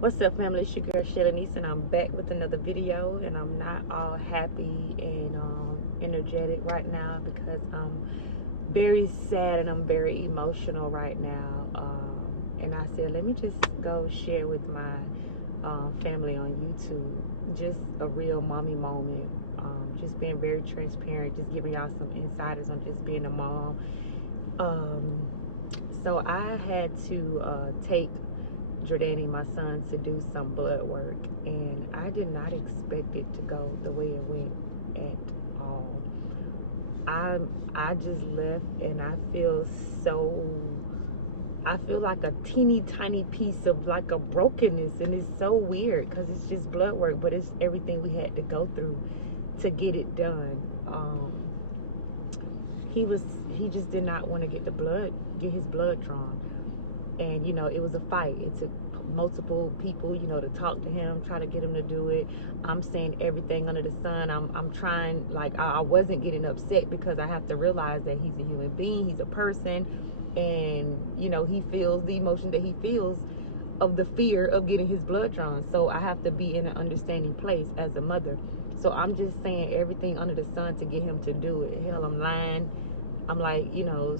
What's up, family? It's your girl Shellanese, and I'm back with another video. And I'm not all happy and energetic right now because I'm very sad and I'm very emotional right now. And I said, let me just go share with my family on YouTube just a real mommy moment. Just being very transparent, just giving y'all some insiders on just being a mom. So I had to take Jordani, my son, to do some blood work, and I did not expect it to go the way it went at all. I just left and I feel like a teeny tiny piece of like a brokenness, and it's so weird because it's just blood work, but it's everything we had to go through to get it done. He just did not want to get his blood drawn. And, it was a fight. It took multiple people, to talk to him, try to get him to do it. I'm saying everything under the sun. I'm trying, like, I wasn't getting upset because I have to realize that he's a human being. He's a person. And, he feels the emotion that he feels of the fear of getting his blood drawn. So I have to be in an understanding place as a mother. So I'm just saying everything under the sun to get him to do it. Hell, I'm lying. I'm like,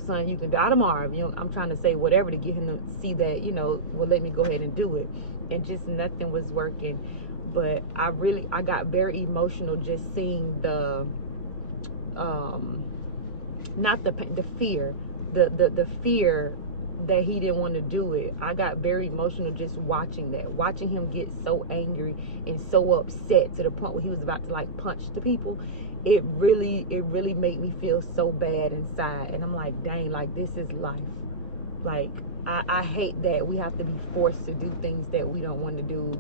son, you can die tomorrow. I'm trying to say whatever to get him to see that, well, let me go ahead and do it. And just nothing was working. But I got very emotional just seeing the, not the fear, the fear that he didn't want to do it. I got very emotional just watching him get so angry and so upset to the point where he was about to like punch the people. It really made me feel so bad inside. And I'm like, dang, like this is life. Like I hate that we have to be forced to do things that we don't want to do.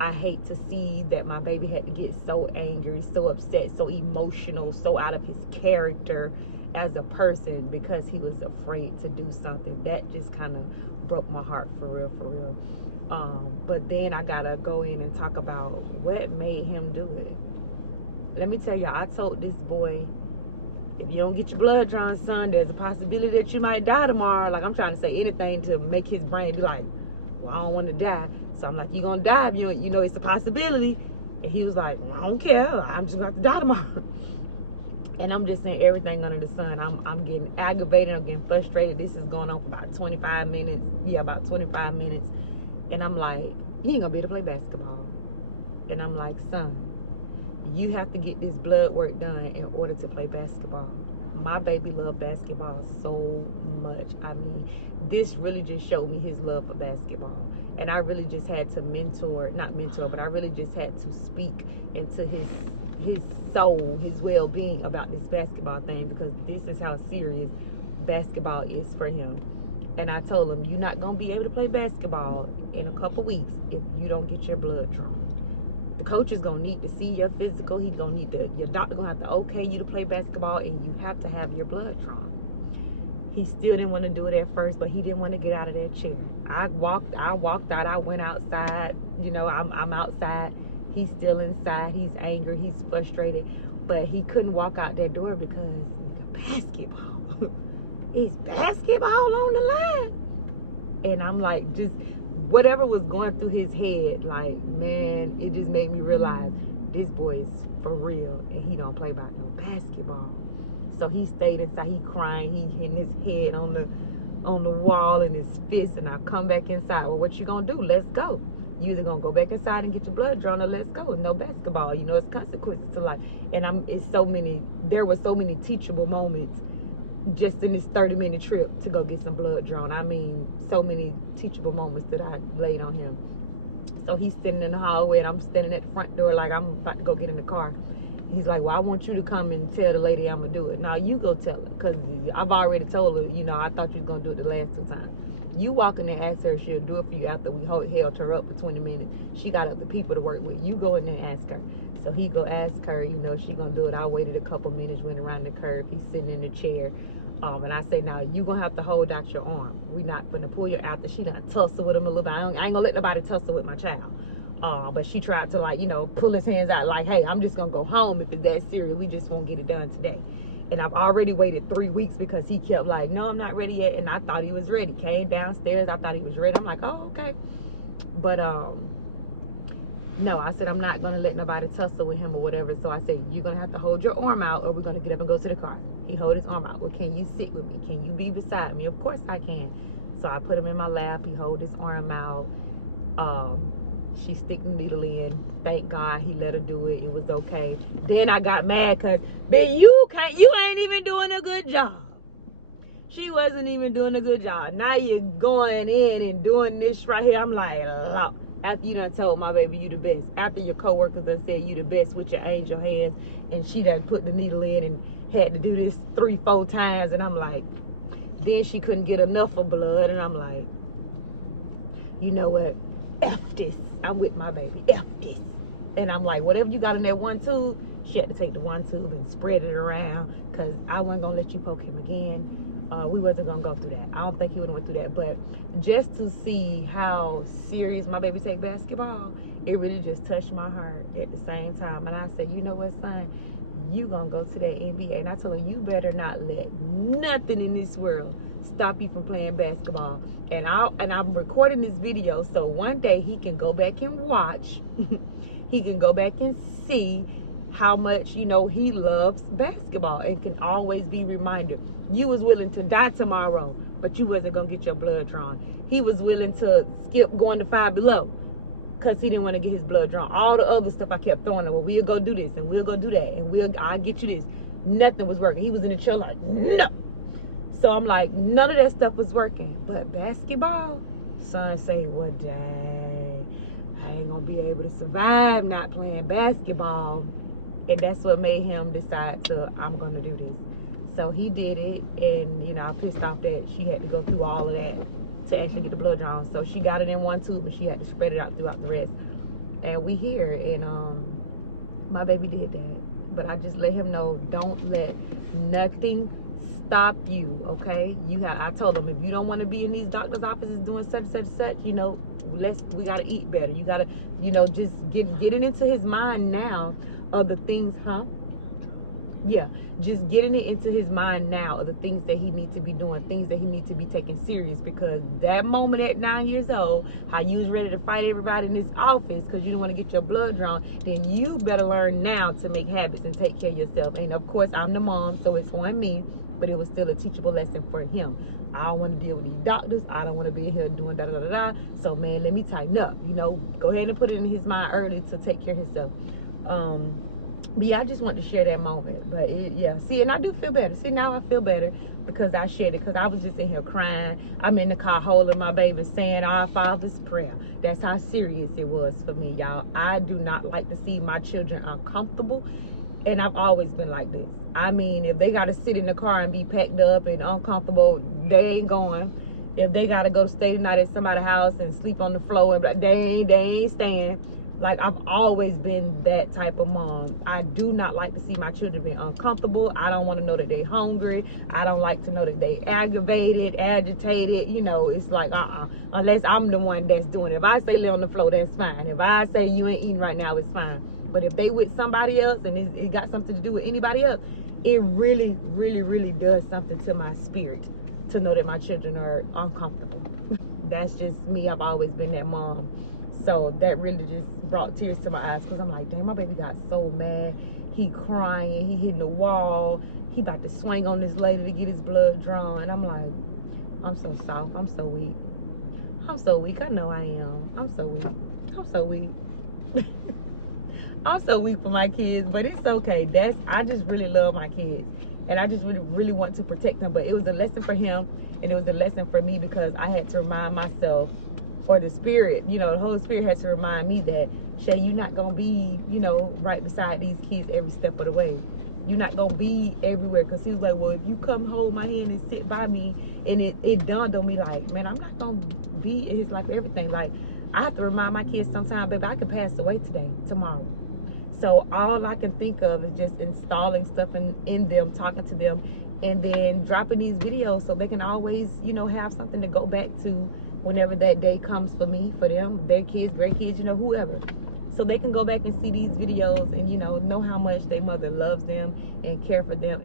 I hate to see that my baby had to get so angry, so upset, so emotional, so out of his character as a person because he was afraid to do something. That just kind of broke my heart for real. But then I gotta go in and talk about what made him do it. Let me tell you, I told this boy, if you don't get your blood drawn, son, there's a possibility that you might die tomorrow. Like, I'm trying to say anything to make his brain be like, well, I don't want to die. So I'm like, you're going to die if you know it's a possibility. And he was like, well, I don't care. I'm just going to have to die tomorrow. And I'm just saying everything under the sun. I'm getting aggravated. I'm getting frustrated. This is going on for about 25 minutes. Yeah, about 25 minutes. And I'm like, you ain't going to be able to play basketball. And I'm like, son, you have to get this blood work done in order to play basketball. My baby loved basketball so much. I mean, this really just showed me his love for basketball. And I really just had to but I really just had to speak into his soul, his well-being about this basketball thing, because this is how serious basketball is for him. And I told him, you're not going to be able to play basketball in a couple weeks if you don't get your blood drawn. The coach is going to need to see your physical. He's going to need your doctor going to have to okay you to play basketball, and you have to have your blood drawn. He still didn't want to do it at first, but he didn't want to get out of that chair. I walked out. I went outside. I'm outside. He's still inside. He's angry. He's frustrated. But he couldn't walk out that door because basketball. It's basketball on the line. And I'm like, just whatever was going through his head, like, man, it just made me realize this boy is for real and he don't play about no basketball. So he stayed inside. He crying. He hitting his head on the wall and his fist. And I come back inside. Well, what you gonna do? Let's go. You either gonna go back inside and get your blood drawn, or let's go. No basketball. It's consequences to life. And there were so many teachable moments just in this 30-minute trip to go get some blood drawn. I mean, so many teachable moments that I laid on him. So he's sitting in the hallway and I'm standing at the front door like I'm about to go get in the car. He's like, well, I want you to come and tell the lady I'm going to do it. Now, you go tell her, because I've already told her, I thought you was going to do it the last 2 times. You walk in there and ask her if she'll do it for you after we held her up for 20 minutes. She got other people to work with. You go in there and ask her. So he go ask her, she going to do it. I waited a couple minutes, went around the curve. He's sitting in the chair. And I say, now, you going to have to hold out your arm. We're not going to pull you out. She done tussle with him a little bit. I ain't going to let nobody tussle with my child. But she tried to, pull his hands out like, hey, I'm just going to go home if it's that serious. We just won't get it done today. And I've already waited 3 weeks because he kept like, no, I'm not ready yet. And I thought he was ready. Came downstairs. I thought he was ready. I'm like, oh, okay. But no, I said I'm not gonna let nobody tussle with him or whatever. So I said, you're gonna have to hold your arm out, or we're gonna get up and go to the car. He hold his arm out. Well, can you sit with me? Can you be beside me? Of course I can. So I put him in my lap. He hold his arm out. She stick the needle in. Thank God he let her do it. It was okay. Then I got mad because, bitch, you ain't even doing a good job. She wasn't even doing a good job. Now you're going in and doing this right here. I'm like, Lord. After you done told my baby you the best. After your coworkers done said you the best with your angel hands, and she done put the needle in and had to do this 3-4 times, and I'm like, then she couldn't get enough of blood, and I'm like, you know what? F this. I'm with my baby. F this. And I'm like, whatever you got in that one tube, she had to take the one tube and spread it around, because I wasn't going to let you poke him again. We wasn't going to go through that. I don't think he would have went through that. But just to see how serious my baby take basketball, it really just touched my heart at the same time. And I said, you know what, son? You going to go to that NBA. And I told him, you better not let nothing in this world stop you from playing basketball. And I'm recording this video so one day he can go back and watch. He can go back and see how much, you know, he loves basketball, and can always be reminded. You was willing to die tomorrow, but you wasn't gonna get your blood drawn. He was willing to skip going to Five Below because he didn't want to get his blood drawn. All the other stuff I kept throwing him. Well, we'll go do this and we'll go do that and I'll get you this. Nothing was working. He was in the chair like, no. So I'm like, none of that stuff was working. But basketball, son say, well, dang, I ain't gonna be able to survive not playing basketball. And that's what made him decide I'm gonna do this. So he did it, and you know, I pissed off that she had to go through all of that to actually get the blood drawn. So she got it in one tube, and she had to spread it out throughout the rest. And we here, and my baby did that. But I just let him know, don't let nothing stop you, okay? I told him, if you don't want to be in these doctor's offices doing such and such, you know, we gotta eat better. You gotta, you know, just get it into his mind now of the things, yeah, just getting it into his mind now of the things that he needs to be doing, things that he needs to be taking serious. Because that moment at 9 years old, how you was ready to fight everybody in this office because you didn't want to get your blood drawn, then you better learn now to make habits and take care of yourself. And of course, I'm the mom, so it's on me, but it was still a teachable lesson for him. I don't want to deal with these doctors. I don't want to be here doing da-da-da-da. So, man, let me tighten up. You know, go ahead and put it in his mind early to take care of himself. But yeah, I just want to share that moment. But yeah, see, and I do feel better. See, now I feel better because I shared it, because I was just in here crying. I'm in the car holding my baby, saying Our Father's prayer. That's how serious it was for me, y'all. I do not like to see my children uncomfortable, and I've always been like this. I mean, if they got to sit in the car and be packed up and uncomfortable, they ain't going. If they got to go stay the night at somebody's house and sleep on the floor, and they ain't staying. Like, I've always been that type of mom. I do not like to see my children be uncomfortable. I don't want to know that they hungry. I don't like to know that they aggravated, agitated. You know, it's like, unless I'm the one that's doing it. If I say lay on the floor, that's fine. If I say you ain't eating right now, it's fine. But if they with somebody else and it got something to do with anybody else, it really, really, really does something to my spirit to know that my children are uncomfortable. That's just me. I've always been that mom. So that really just brought tears to my eyes, because I'm like, dang, my baby got so mad. He crying, he hitting the wall, he about to swing on this lady to get his blood drawn. And I'm like, I'm so soft, I'm so weak. I'm so weak, I know I am. I'm so weak, I'm so weak. I'm so weak for my kids, but it's okay. I just really love my kids, and I just really, really want to protect them. But it was a lesson for him, and it was a lesson for me, because I had to remind myself, or the spirit, you know, the Holy Spirit had to remind me that, Shay, you're not going to be, you know, right beside these kids every step of the way. You're not going to be everywhere. Because he was like, well, if you come hold my hand and sit by me, and it dawned on me like, man, I'm not going to be in his life everything. Like, I have to remind my kids sometimes, baby, I could pass away tomorrow. So all I can think of is just installing stuff in them, talking to them, and then dropping these videos so they can always, you know, have something to go back to whenever that day comes for me, for them, their kids, great kids, you know, whoever. So they can go back and see these videos and, you know how much their mother loves them and care for them.